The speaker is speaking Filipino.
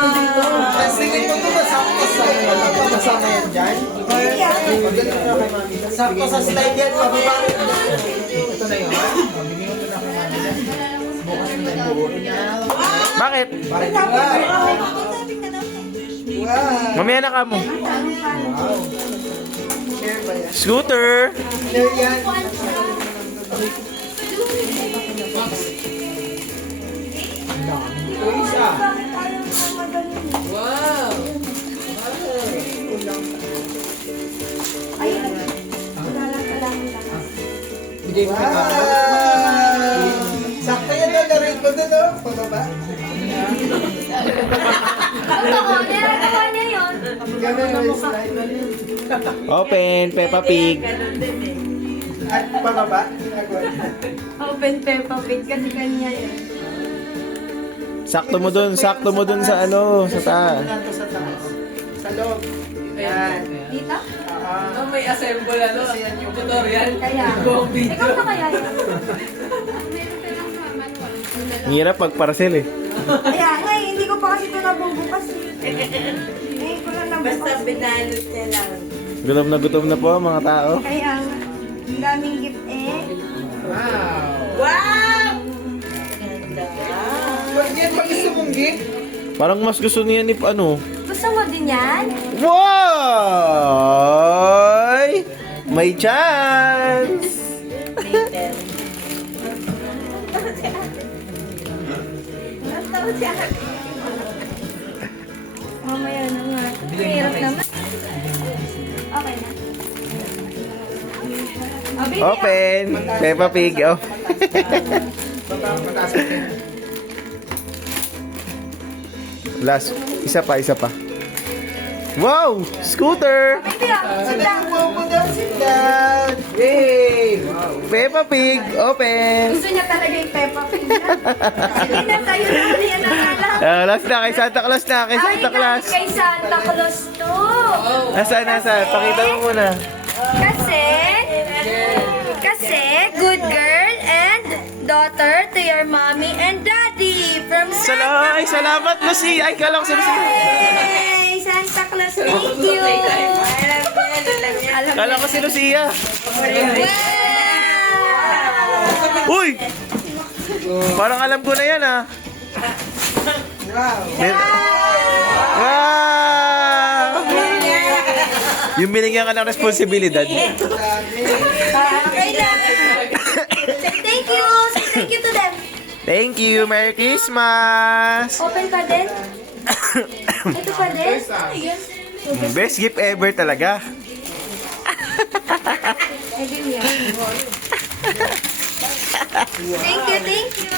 Kasi ito na sakto sa kasama yan dyan. Sakto sa slide yan. Ito na yun. Bakit? Wow. Mamaya na ka mo. Share ba yan? Scooter! Share yan. Ito isa. Bigay mo ka. Sakto yan na. Narin mo na no. Pagaba. Totoo, nilagawa niya yun. Ganun yung slide. Open, Peppa Pig. At pagaba. Open Peppa Pig kasi kanya yun. Sakto mo dun sa ano, sa taas. Sa taas. Sa loob. Yan. Dito? May assemble ano, yung tutorial. Kaya. Buong video. Ikaw na kaya yun? Ang hirap pag parcel eh. Kaya nga eh, hindi ko pa kasi ito nabubukas eh. Ngayon ko lang nabukas. Basta binalot niya lang. Gutom na po mga tao. Kaya nga. Ang daming gift eh. Wow! Ganda. Pag yan, pag gusto mong gift, Parang mas gusto niya ni ano. Gusto mo din yan? Why? May chance! Later. Mamaya na nga. Mahirap naman. Okay na. Oh, baby, Open! Peppa Pig. Oh. mataas ka yan. Last. Isa pa. Wow! Scooter! Baby, sit down. Sit down. Yay! Wow. Peppa Pig. Open! Gusto niya talaga yung Peppa Pig na. Sige na, tayo na. Yan na nga lang. Last na. Kay Santa Claus na. Kay Santa Ay, Claus. kay Santa Claus to. Nasaan? Pakita mo muna. Kasi, good girl and daughter to your mommy and daddy from Santa. Salamat, Lucy. Ay, kala ko sa Lucy. Hey, Santa Claus, thank you. Alam Kala ko si Lucia. Wow! Uy! Parang alam ko na yan, ah. Wow. Wow! Yung binigyan ka ng responsibilidad. Okay na. Thank you. Thank you to them. Thank you. Merry Christmas! Open pa din. Ito pa din. Best gift ever talaga. Thank you, thank you.